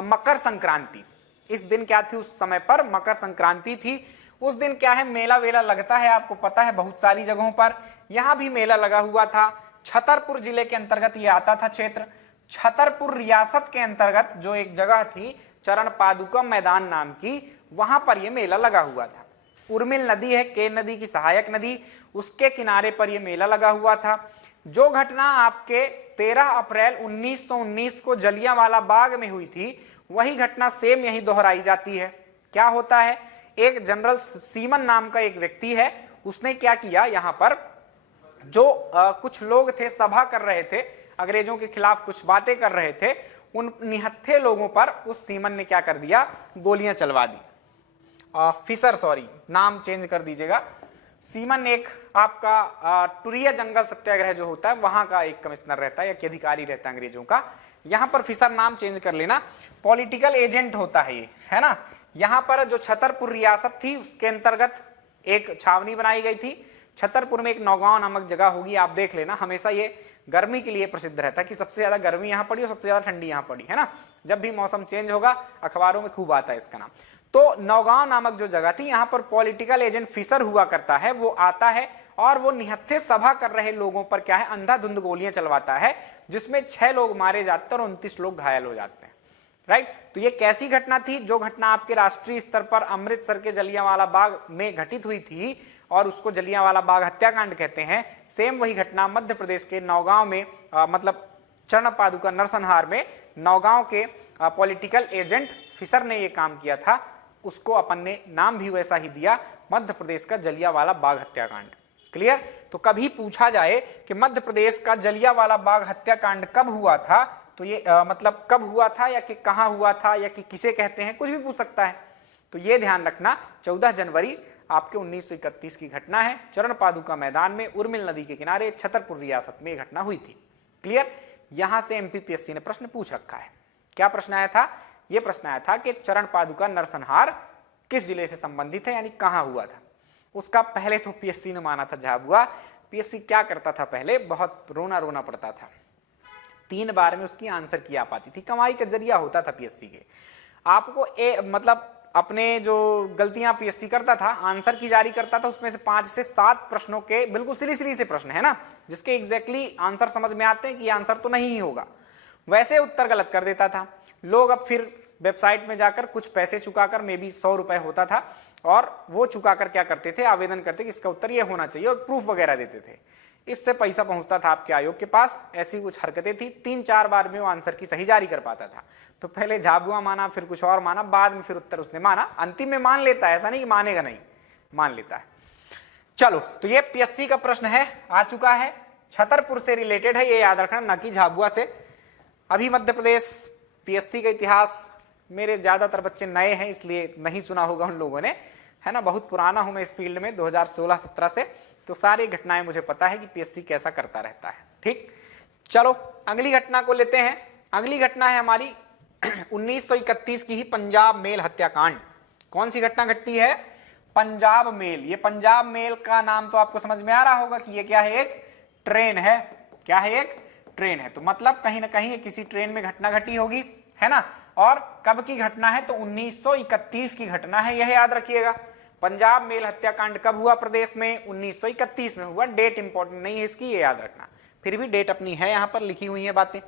मकर संक्रांति। इस दिन क्या थी? उस समय पर मकर संक्रांति थी। उस दिन क्या है, मेला वेला लगता है, आपको पता है बहुत सारी जगहों पर। यहां भी मेला लगा हुआ था। छतरपुर जिले के अंतर्गत ये आता था क्षेत्र। छतरपुर रियासत के अंतर्गत जो एक जगह थी चरण पादुका मैदान नाम की, वहां पर यह मेला लगा हुआ था। उर्मिल नदी है, केन नदी की सहायक नदी, उसके किनारे पर यह मेला लगा हुआ था। जो घटना आपके 13 अप्रैल 1919 को जलियांवाला बाग में हुई थी, वही घटना सेम यही दोहराई जाती है। क्या होता है, एक जनरल सीमन नाम का एक व्यक्ति है, उसने क्या किया, यहां पर जो कुछ लोग थे सभा कर रहे थे, अंग्रेजों के खिलाफ कुछ बातें कर रहे थे, उन निहत्थे लोगों पर उस सीमन ने क्या कर दिया, गोलियां चलवा दी। फिशर, सॉरी नाम चेंज कर दीजिएगा। सीमन एक आपका टुरिया जंगल सत्याग्रह जो होता है वहां का एक कमिश्नर रहता है या अधिकारी रहता है अंग्रेजों का। यहां पर फिशर नाम चेंज कर लेना, पॉलिटिकल एजेंट होता है ये, है ना। यहां पर जो छतरपुर रियासत थी उसके अंतर्गत एक छावनी बनाई गई थी। छतरपुर में एक नौगांव नामक जगह होगी, आप देख लेना। हमेशा ये गर्मी के लिए प्रसिद्ध रहता है कि सबसे ज्यादा गर्मी यहां पड़ी और सबसे ज्यादा ठंडी यहां पड़ी, है ना। जब भी मौसम चेंज होगा अखबारों में खूब आता है इसका नाम। तो नौगांव नामक जो जगह थी, यहां पर पॉलिटिकल एजेंट फिशर हुआ करता है, वो आता है और वो निहत्थे सभा कर रहे लोगों पर क्या है, अंधाधुंध गोलियां चलवाता है, जिसमें 6 लोग मारे जाते हैं और 29 लोग घायल हो जाते हैं। राइट, तो ये कैसी घटना थी? जो घटना आपके राष्ट्रीय स्तर पर अमृतसर के जलियांवाला बाग में घटित हुई थी और उसको जलियांवाला बाग हत्याकांड कहते हैं, सेम वही घटना मध्य प्रदेश के नौगांव में मतलब चरण पादुका नरसंहार में नौगांव के पॉलिटिकल एजेंट फिशर ने ये काम किया था। उसको अपन ने नाम भी वैसा ही दिया, मध्य प्रदेश का जलियांवाला बाग हत्याकांड। क्लियर? तो कभी पूछा जाए कि मध्य प्रदेश का जलियांवाला बाग हत्याकांड कब हुआ था, तो ये मतलब कब हुआ था या कि कहां हुआ था या कि किसे कहते हैं, कुछ भी पूछ सकता है। तो ये ध्यान रखना, 14 जनवरी आपके 1931 की घटना है। चरण पादुका मैदान में उर्मिल नदी के किनारे छतरपुर रियासत में घटना हुई थी। क्लियर? यहां से एमपीपीएससी ने प्रश्न पूछ रखा है। क्या प्रश्न आया था? यह प्रश्न आया था कि चरण पादुका नरसंहार किस जिले से संबंधित है, यानी कहां हुआ था। उसका पहले तो पीएससी ने माना था झाबुआ। पीएससी क्या करता था पहले, बहुत रोना रोना पड़ता था, 3 बार में उसकी आंसर की आ पाती थी। कमाई का जरिया होता था पीएससी के। आपको मतलब अपने जो गलतियां पीएससी करता था, आंसर की जारी करता था, उसमें से 5 से 7 प्रश्नों के बिल्कुल सिली से प्रश्न है ना, जिसके एग्जैक्टली आंसर समझ में आते हैं कि आंसर तो नहीं ही होगा, वैसे उत्तर गलत कर देता था। लोग अब फिर वेबसाइट में जाकर कुछ पैसे चुकाकर, मे बी 100 रुपए होता था, और वो चुकाकर क्या करते थे, आवेदन करते कि इसका उत्तर ये होना चाहिए और प्रूफ वगैरह देते थे। इससे पैसा पहुंचता था आपके आयोग के पास। ऐसी कुछ हरकतें थी। 3-4 बार में वो आंसर की सही जारी कर पाता था। तो पहले झाबुआ माना, फिर कुछ और माना, बाद में फिर उत्तर उसने माना। अंतिम में मान लेता है, ऐसा नहीं कि मानेगा नहीं, मान लेता है। चलो, तो ये पीएससी का प्रश्न है, आ चुका है, छतरपुर से रिलेटेड है, ये याद रखना, न कि झाबुआ से। अभी मध्य प्रदेश पीएससी का इतिहास, मेरे ज्यादातर बच्चे नए हैं इसलिए नहीं सुना होगा उन लोगों ने, है ना। बहुत पुराना हूं मैं इस फील्ड में, 2016-17 से, तो सारी घटनाएं मुझे पता है कि पीएससी कैसा करता रहता है। ठीक, चलो अगली घटना को लेते हैं। अगली घटना है हमारी 1931 की ही पंजाब मेल हत्याकांड। कौन सी घटना घटती है? पंजाब मेल। ये पंजाब मेल का नाम तो आपको समझ में आ रहा होगा कि ये क्या है, एक ट्रेन है। क्या है? एक ट्रेन है। तो मतलब कहीं ना कहीं किसी ट्रेन में घटना घटी होगी, है ना। और कब की घटना है? तो 1931 की घटना है, यह याद रखिएगा। पंजाब मेल हत्याकांड कब हुआ प्रदेश में? 1931 में हुआ। डेट इंपॉर्टेंट नहीं है इसकी, ये याद रखना, फिर भी डेट अपनी है, यहां पर लिखी हुई है बातें।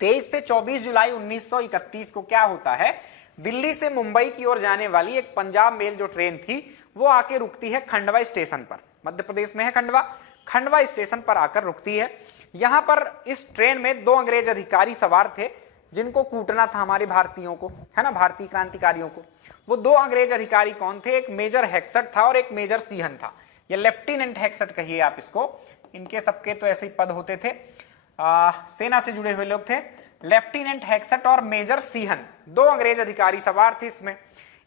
23 से 24 जुलाई 1931 को क्या होता है, दिल्ली से मुंबई की ओर जाने वाली एक पंजाब मेल जो ट्रेन थी वो आके रुकती है खंडवा स्टेशन पर। मध्य प्रदेश में है खंडवा, खंडवा स्टेशन पर आकर रुकती है। यहां पर इस ट्रेन में 2 अंग्रेज अधिकारी सवार थे जिनको कूटना था हमारे भारतीयों को, है ना, भारतीय क्रांतिकारियों को। वो 2 अंग्रेज अधिकारी कौन थे? एक मेजर हैक्सट था और एक मेजर सीहन था, या लेफ्टिनेंट हैक्सट कहिए आप इसको। इनके सबके तो ऐसे ही पद होते थे, सेना से जुड़े हुए लोग थे। लेफ्टिनेंट हैक्सट और मेजर सीहन 2 अंग्रेज अधिकारी सवार थे इसमें।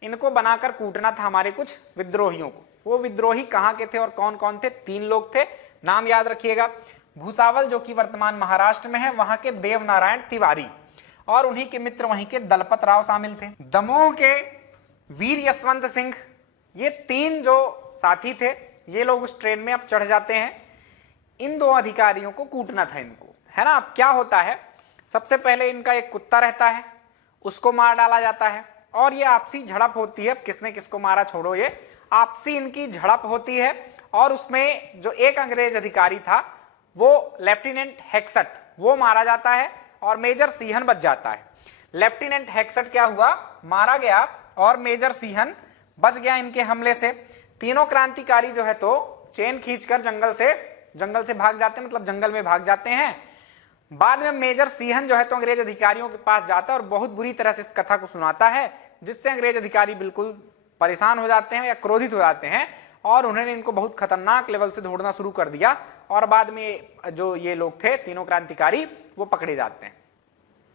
इनको बनाकर कूटना था हमारे कुछ विद्रोहियों को। वो विद्रोही कहाँ के थे और कौन कौन थे? 3 लोग थे, नाम याद रखिएगा। भूसावल जो कि वर्तमान महाराष्ट्र में है, वहां के देवनारायण तिवारी, और उन्हीं के मित्र वहीं के दलपत राव शामिल थे। दमोह के वीर यशवंत सिंह, ये 3 जो साथी थे, ये लोग उस ट्रेन में अब चढ़ जाते हैं। इन 2 अधिकारियों को कूटना था इनको, है ना। अब क्या होता है, सबसे पहले इनका एक कुत्ता रहता है, उसको मार डाला जाता है, और ये आपसी झड़प होती है। किसने किसको मारा छोड़ो, ये आपसी इनकी झड़प होती है। और उसमें जो एक अंग्रेज अधिकारी था वो लेफ्टिनेंट हैक्सट, वो मारा जाता है और मेजर सीहन बच जाता है। लेफ्टिनेंट हैक्सट क्या हुआ, मारा गया, और मेजर सीहन बच गया इनके हमले से। तीनों क्रांतिकारी जो है तो चेन खींचकर जंगल से भाग जाते हैं, मतलब जंगल में भाग जाते हैं। बाद में मेजर सीहन जो है तो अंग्रेज अधिकारियों के पास जाता है और बहुत बुरी तरह से इस कथा को सुनाता है, जिससे अंग्रेज अधिकारी बिल्कुल परेशान हो जाते हैं या क्रोधित हो जाते हैं, और उन्होंने इनको बहुत खतरनाक लेवल से ढूंढना शुरू कर दिया। और बाद में जो ये लोग थे, तीनों क्रांतिकारी, वो पकड़े जाते हैं।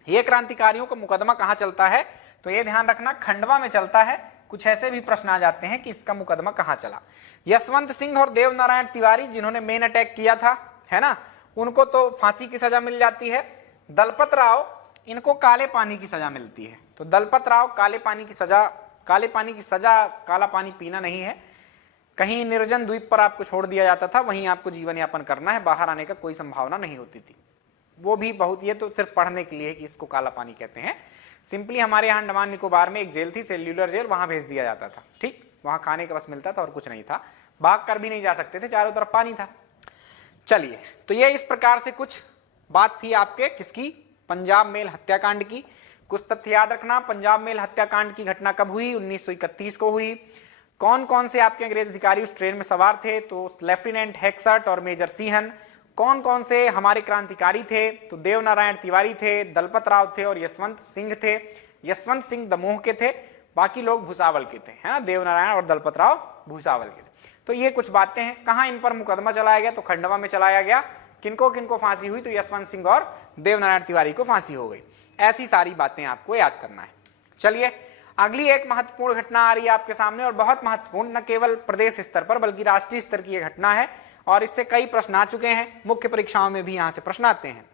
ये क्रांतिकारियों का मुकदमा कहां चलता है, तो ये ध्यान रखना, खंडवा में चलता है। कुछ ऐसे भी प्रश्न आ जाते हैं कि इसका मुकदमा कहां चला। यशवंत सिंह और देवनारायण तिवारी, जिन्होंने मेन अटैक किया था, है ना, उनको तो फांसी की सजा मिल जाती है। दलपत राव, इनको काले पानी की सजा मिलती है। तो दलपत राव काले पानी की सजा, काला पानी पीना नहीं है, कहीं निर्जन द्वीप पर आपको छोड़ दिया जाता था, वहीं आपको जीवन यापन करना है, बाहर आने का कोई संभावना नहीं होती थी। वो भी बहुत, ये तो सिर्फ पढ़ने के लिए कि इसको काला पानी कहते हैं। सिंपली हमारे यहाँ अंडमान निकोबार में एक जेल थी, सेल्यूलर जेल, वहां भेज दिया जाता था। ठीक, वहां खाने का बस मिलता था और कुछ नहीं था, भाग कर भी नहीं जा सकते थे, चारों तरफ पानी था। चलिए, तो ये इस प्रकार से कुछ बात थी आपके किसकी, पंजाब मेल हत्याकांड की। कुछ तथ्य याद रखना, पंजाब मेल हत्याकांड की घटना कब हुई? 1931 को हुई। कौन कौन से आपके अंग्रेज अधिकारी उस ट्रेन में सवार थे? तो लेफ्टिनेंट हैक्सट और मेजर सीहन। कौन कौन से हमारे क्रांतिकारी थे? तो देवनारायण तिवारी थे, दलपत राव थे और यशवंत सिंह थे। यशवंत सिंह दमोह के थे, बाकी लोग भूसावल के थे, है ना, देवनारायण और दलपत राव भूसावल के थे। तो ये कुछ बातें हैं। कहां इन पर मुकदमा चलाया गया? तो खंडवा में चलाया गया। किनको किनको फांसी हुई? तो यशवंत सिंह और देवनारायण तिवारी को फांसी हो गई। ऐसी सारी बातें आपको याद करना है। चलिए, अगली एक महत्वपूर्ण घटना आ रही है आपके सामने, और बहुत महत्वपूर्ण, न केवल प्रदेश स्तर पर बल्कि राष्ट्रीय स्तर की यह घटना है, और इससे कई प्रश्न आ चुके हैं, मुख्य परीक्षाओं में भी यहां से प्रश्न आते हैं।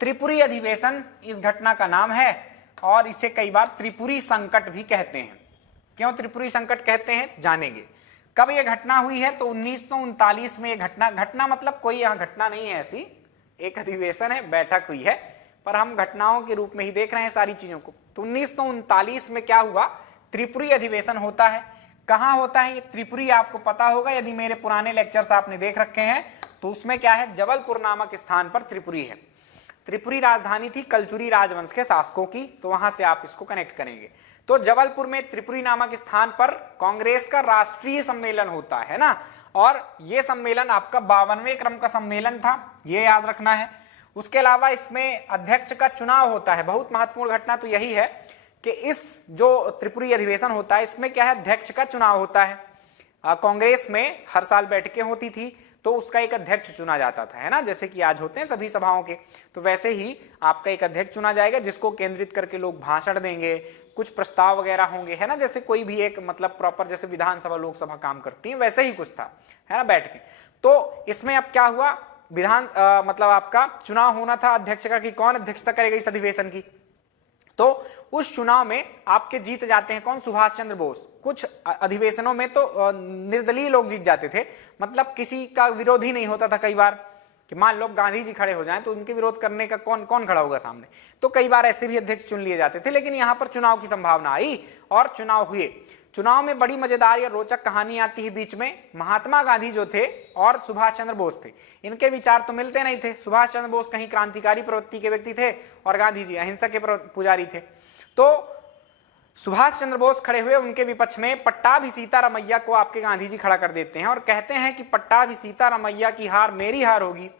त्रिपुरी अधिवेशन इस घटना का नाम है, और इसे कई बार त्रिपुरी संकट भी कहते हैं। क्यों त्रिपुरी संकट कहते हैं, जानेंगे। कब यह घटना हुई है? तो 1939 में यह घटना मतलब कोई यहां घटना नहीं है, ऐसी एक अधिवेशन है, बैठक हुई है, पर हम घटनाओं के रूप में ही देख रहे हैं सारी चीजों को। तो 1939 में क्या हुआ? त्रिपुरी अधिवेशन होता है। कहां होता है ये त्रिपुरी? आपको पता होगा, यदि मेरे पुराने लेक्चर्स आपने देख रखे हैं तो उसमें क्या है, जबलपुर नामक स्थान पर त्रिपुरी है। त्रिपुरी राजधानी थी कलचुरी राजवंश के शासकों की, तो वहां से आप इसको कनेक्ट करेंगे। तो जबलपुर में त्रिपुरी नामक स्थान पर कांग्रेस का राष्ट्रीय सम्मेलन होता है ना, और यह सम्मेलन आपका 52वें क्रम का सम्मेलन था, यह याद रखना है। उसके अलावा इसमें अध्यक्ष का चुनाव होता है। बहुत महत्वपूर्ण घटना तो यही है कि इस जो त्रिपुरी अधिवेशन होता है, इसमें क्या है, अध्यक्ष का चुनाव होता है। कांग्रेस में हर साल बैठकें होती थी, तो उसका एक अध्यक्ष चुना जाता था, है ना, जैसे कि आज होते हैं सभी सभाओं के। तो वैसे ही आपका एक अध्यक्ष चुना जाएगा, जिसको केंद्रित करके लोग भाषण देंगे, कुछ प्रस्ताव वगैरह होंगे, है ना, जैसे कोई भी एक मतलब प्रॉपर, जैसे विधानसभा लोकसभा काम करती है, वैसे ही कुछ था, है ना, बैठ के। तो इसमें अब क्या हुआ, मतलब आपका चुनाव होना था अध्यक्ष का, कि कौन अध्यक्षता करेगा इस अधिवेशन की। तो उस चुनाव में आपके जीत जाते हैं कौन, सुभाष चंद्र बोस। कुछ अधिवेशनों में तो निर्दलीय लोग जीत जाते थे, मतलब किसी का विरोध ही नहीं होता था। कई बार कि मान लो गांधी जी खड़े हो जाएं तो उनके विरोध करने का कौन कौन खड़ा होगा सामने, तो कई बार ऐसे भी अध्यक्ष चुन लिए जाते थे। लेकिन यहां पर चुनाव की संभावना आई और चुनाव हुए। चुनाव में बड़ी मजेदार या रोचक कहानी आती है बीच में। महात्मा गांधी जो थे और सुभाष चंद्र बोस थे, इनके विचार तो मिलते नहीं थे। सुभाष चंद्र बोस कहीं क्रांतिकारी प्रवृत्ति के व्यक्ति थे और गांधी जी अहिंसा के पुजारी थे। तो सुभाष चंद्र बोस खड़े हुए, उनके विपक्ष में पट्टाभी सीतारामैया को आपके गांधी जी खड़ा कर देते हैं और कहते हैं कि पट्टाभी सीतारामैया की हार मेरी हार होगी।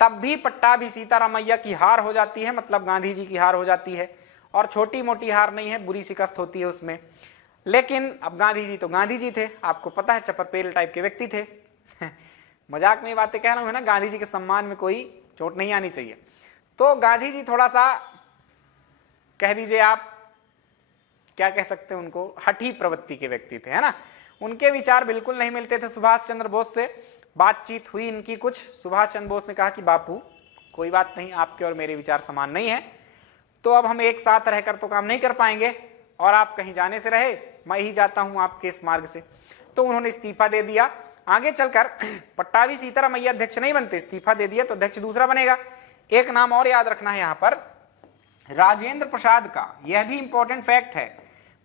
तब भी पट्टाभी सीतारामैया की हार हो जाती है, मतलब गांधी जी की हार हो जाती है, और छोटी मोटी हार नहीं है, बुरी शिकस्त होती है उसमें। लेकिन अब गांधी जी तो गांधी जी थे, आपको पता है चपरपेल टाइप के व्यक्ति थे। मजाक में बातें कह रहा हूं ना, गांधी जी के सम्मान में कोई चोट नहीं आनी चाहिए। तो गांधी जी थोड़ा सा कह दीजिए आप, क्या कह सकते हैं उनको, हठी प्रवृत्ति के व्यक्ति थे, है ना। उनके विचार बिल्कुल नहीं मिलते थे सुभाष चंद्र बोस से। बातचीत हुई इनकी कुछ, सुभाष चंद्र बोस ने कहा कि बापू कोई बात नहीं, आपके और मेरे विचार समान नहीं है, तो अब हम एक साथ रहकर तो काम नहीं कर पाएंगे, और आप कहीं जाने से रहे, मैं ही जाता हूं आपके इस मार्ग से। तो उन्होंने इस्तीफा दे दिया। आगे चलकर पट्टाभी सीतारामैया अध्यक्ष नहीं बनते, इस्तीफा दे दिया तो अध्यक्ष दूसरा बनेगा। एक नाम और याद रखना है यहां पर, राजेंद्र प्रसाद का। यह भी इंपॉर्टेंट फैक्ट है,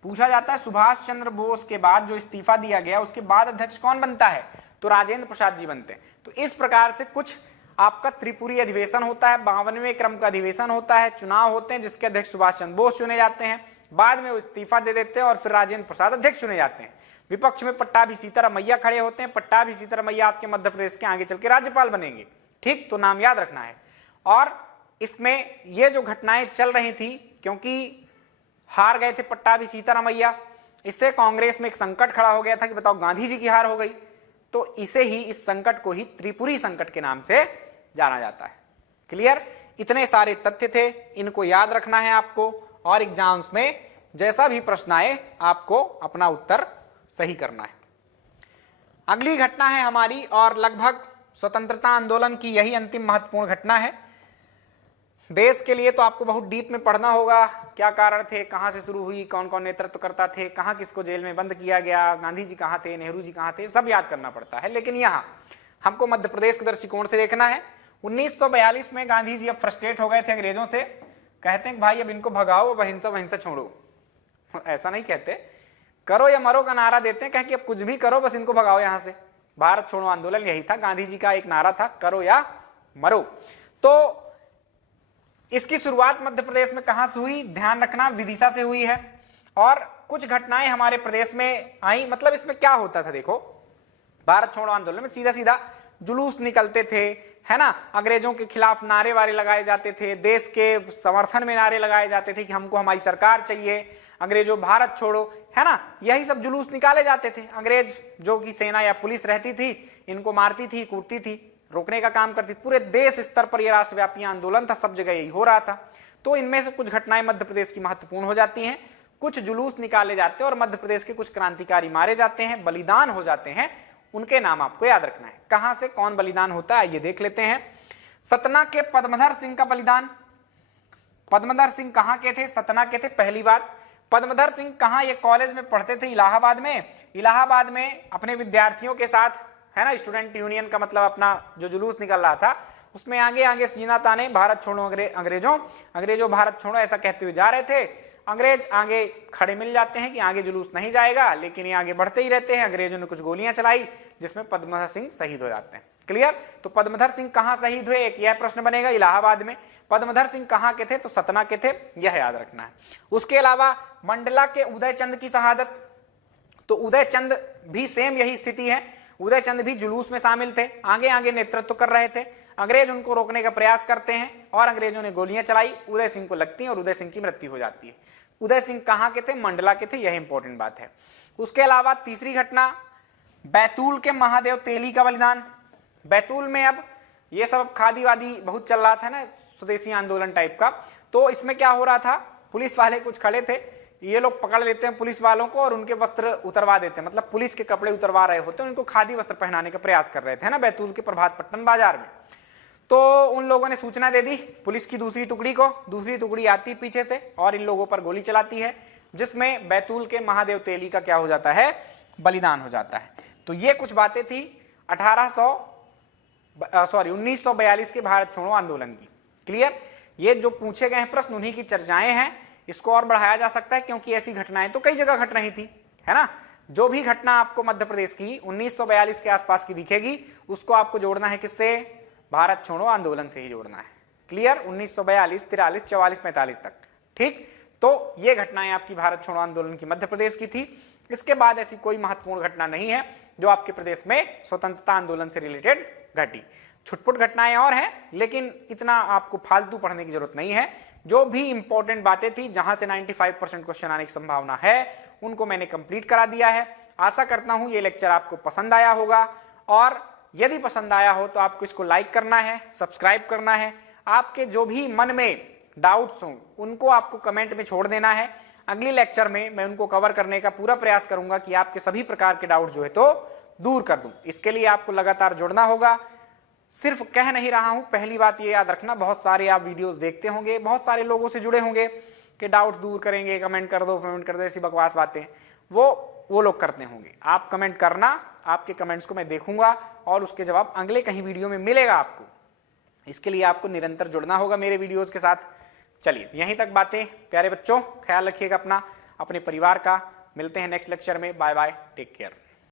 पूछा जाता है सुभाष चंद्र बोस के बाद जो इस्तीफा दिया गया उसके बाद अध्यक्ष कौन बनता है, तो राजेंद्र प्रसाद जी बनते हैं। तो इस प्रकार से कुछ आपका त्रिपुरी अधिवेशन होता है, 52वें क्रम का अधिवेशन होता है, चुनाव होते हैं जिसके अध्यक्ष सुभाष चंद्र बोस चुने जाते हैं, बाद में वो इस्तीफा दे देते हैं और फिर राजेंद्र प्रसाद अध्यक्ष चुने जाते हैं। विपक्ष में पट्टाभी सीतारामैया खड़े होते हैं। पट्टाभी सीतारामैया आपके मध्य प्रदेश के आगे चल के राज्यपाल बनेंगे, ठीक, तो नाम याद रखना है। और इसमें ये जो घटनाएं चल रही थी, क्योंकि हार गए थे पट्टाभी सीतारामैया, इससे कांग्रेस में एक संकट खड़ा हो गया था कि बताओ गांधी जी की हार हो गई, तो इसे ही, इस संकट को ही त्रिपुरी संकट के नाम से जाना जाता है। क्लियर, इतने सारे तथ्य थे, इनको याद रखना है आपको, और एग्जाम्स में जैसा भी प्रश्न आए आपको अपना उत्तर सही करना है। अगली घटना है हमारी, और लगभग स्वतंत्रता आंदोलन की यही अंतिम महत्वपूर्ण घटना है। देश के लिए तो आपको बहुत डीप में पढ़ना होगा, क्या कारण थे, कहां से शुरू हुई, कौन कौन नेतृत्व करता थे, कहां किसको जेल में बंद किया गया, गांधी जी कहां थे, नेहरू जी कहां थे, सब याद करना पड़ता है। लेकिन यहां हमको मध्य प्रदेश के दृष्टिकोण से देखना है। 1942 में गांधी जी अब फ्रस्ट्रेट हो गए थे अंग्रेजों से, कहते हैं भाई अब इनको भगाओ, अब अहिंसा वहिंसा छोड़ो। ऐसा नहीं कहते, करो या मरो का नारा देते हैं, कहें कि अब कुछ भी करो बस इनको भगाओ यहां से। भारत छोड़ो आंदोलन यही था, गांधी जी का एक नारा था, करो या मरो। तो इसकी शुरुआत मध्य प्रदेश में कहां से हुई, ध्यान रखना, विदिशा से हुई है। और कुछ घटनाएं हमारे प्रदेश में आई, मतलब इसमें क्या होता था, देखो भारत छोड़ो आंदोलन में सीधा सीधा जुलूस निकलते थे, है ना, अंग्रेजों के खिलाफ नारे वारे लगाए जाते थे, देश के समर्थन में नारे लगाए जाते थे कि हमको हमारी सरकार चाहिए, अंग्रेजों भारत छोड़ो, है ना, यही सब जुलूस निकाले जाते थे। अंग्रेज जो कि सेना या पुलिस रहती थी, इनको मारती थी, कूटती थी, रोकने का काम करती। पूरे देश स्तर पर यह राष्ट्रव्यापी आंदोलन था, सब जगह यही हो रहा था। तो इनमें से कुछ घटनाएं मध्य प्रदेश की महत्वपूर्ण हो जाती हैं, कुछ जुलूस निकाले जाते हैं और मध्य प्रदेश के कुछ क्रांतिकारी मारे जाते हैं, बलिदान हो जाते हैं, उनके नाम आपको याद रखना है। कहां से कौन बलिदान होता है ये देख लेते हैं। सतना के पद्मधर सिंह का बलिदान। पद्मधर सिंह कहां के थे, सतना के थे। पहली बात, पद्मधर सिंह कहां, ये कॉलेज में पढ़ते थे इलाहाबाद में। इलाहाबाद में अपने विद्यार्थियों के साथ, है ना, स्टूडेंट यूनियन का मतलब अपना जो जुलूस निकल रहा था, उसमें आगे आगे सीना ताने, भारत छोड़ो अंग्रेजों, अंग्रेजों भारत छोड़ो, ऐसा कहते हुए जा रहे थे। अंग्रेज आगे खड़े मिल जाते हैं कि आगे जुलूस नहीं जाएगा, लेकिन ये आगे बढ़ते ही रहते हैं। अंग्रेजों ने कुछ गोलियां चलाई जिसमें पद्मधर सिंह शहीद हो जाते हैं। क्लियर, तो पद्मधर सिंह कहां शहीद हुए, एक यह प्रश्न बनेगा। इलाहाबाद में। पद्मधर सिंह कहां के थे, तो सतना के थे, यह याद रखना है। उसके अलावा मंडला के उदय चंद की शहादत। तो उदय चंद भी सेम यही स्थिति है, उदय चंद भी जुलूस में शामिल थे, आगे आगे नेतृत्व कर रहे थे। अंग्रेज उनको रोकने का प्रयास करते हैं और अंग्रेजों ने गोलियां चलाई, उदय सिंह को लगती है और उदय सिंह की मृत्यु हो जाती है। उदय सिंह कहां के थे, मंडला के थे, यह इंपॉर्टेंट बात है। उसके अलावा तीसरी घटना, बैतूल के महादेव तेली का बलिदान। बैतूल में अब ये सब खादी वादी बहुत चल रहा था ना, स्वदेशी आंदोलन टाइप का। तो इसमें क्या हो रहा था, पुलिस वाले कुछ खड़े थे, ये लोग पकड़ लेते हैं पुलिस वालों को और उनके वस्त्र उतरवा देते हैं, मतलब पुलिस के कपड़े उतरवा रहे होते हैं, उनको खादी वस्त्र पहनाने का प्रयास कर रहे थे ना, बैतूल के प्रभात पट्टन बाजार में। तो उन लोगों ने सूचना दे दी पुलिस की दूसरी टुकड़ी को, दूसरी टुकड़ी आती पीछे से और इन लोगों पर गोली चलाती है, जिसमें बैतूल के महादेव तेली का क्या हो जाता है, बलिदान हो जाता है। तो ये कुछ बातें थी 1942 के भारत छोड़ो आंदोलन की। क्लियर, ये जो पूछे गए हैं प्रश्न उन्हीं की चर्चाएं हैं, इसको और बढ़ाया जा सकता है क्योंकि ऐसी घटनाएं तो कई जगह घट रही थी, है ना। जो भी घटना आपको मध्य प्रदेश की 1942 के आसपास की दिखेगी, उसको आपको जोड़ना है किससे, भारत छोड़ो आंदोलन से ही जोड़ना है। क्लियर, 1942, 43, 44, 45 तक। ठीक, तो ये घटनाएं आपकी भारत छोड़ो आंदोलन की मध्य प्रदेश की थी। इसके बाद ऐसी कोई महत्वपूर्ण घटना नहीं है जो आपके प्रदेश में स्वतंत्रता आंदोलन से रिलेटेड घटी। छुटपुट घटनाएं और हैं, लेकिन इतना आपको फालतू पढ़ने की जरूरत नहीं है। जो भी इंपॉर्टेंट बातें थी, जहां से 95% क्वेश्चन आने की संभावना है, उनको मैंने कंप्लीट करा दिया है। आशा करता हूं ये लेक्चर आपको पसंद आया होगा, और यदि पसंद आया हो तो आपको इसको लाइक करना है, सब्सक्राइब करना है। आपके जो भी मन में डाउट्स हों उनको आपको कमेंट में छोड़ देना है। अगली लेक्चर में मैं उनको कवर करने का पूरा प्रयास करूंगा कि आपके सभी प्रकार के डाउट जो है तो दूर कर दूं। इसके लिए आपको लगातार जुड़ना होगा। सिर्फ कह नहीं रहा हूं, पहली बात ये याद रखना, बहुत सारे आप वीडियोस देखते होंगे, बहुत सारे लोगों से जुड़े होंगे कि डाउट्स दूर करेंगे, कमेंट कर दो, ऐसी बकवास बातें वो लोग करते होंगे। आप कमेंट करना, आपके कमेंट्स को मैं देखूंगा और उसके जवाब अगले कहीं वीडियो में मिलेगा आपको। इसके लिए आपको निरंतर जुड़ना होगा मेरे वीडियोस के साथ। चलिए यहीं तक बातें। प्यारे बच्चों, ख्याल रखिएगा अपना, अपने परिवार का। मिलते हैं नेक्स्ट लेक्चर में। Bye bye, take care.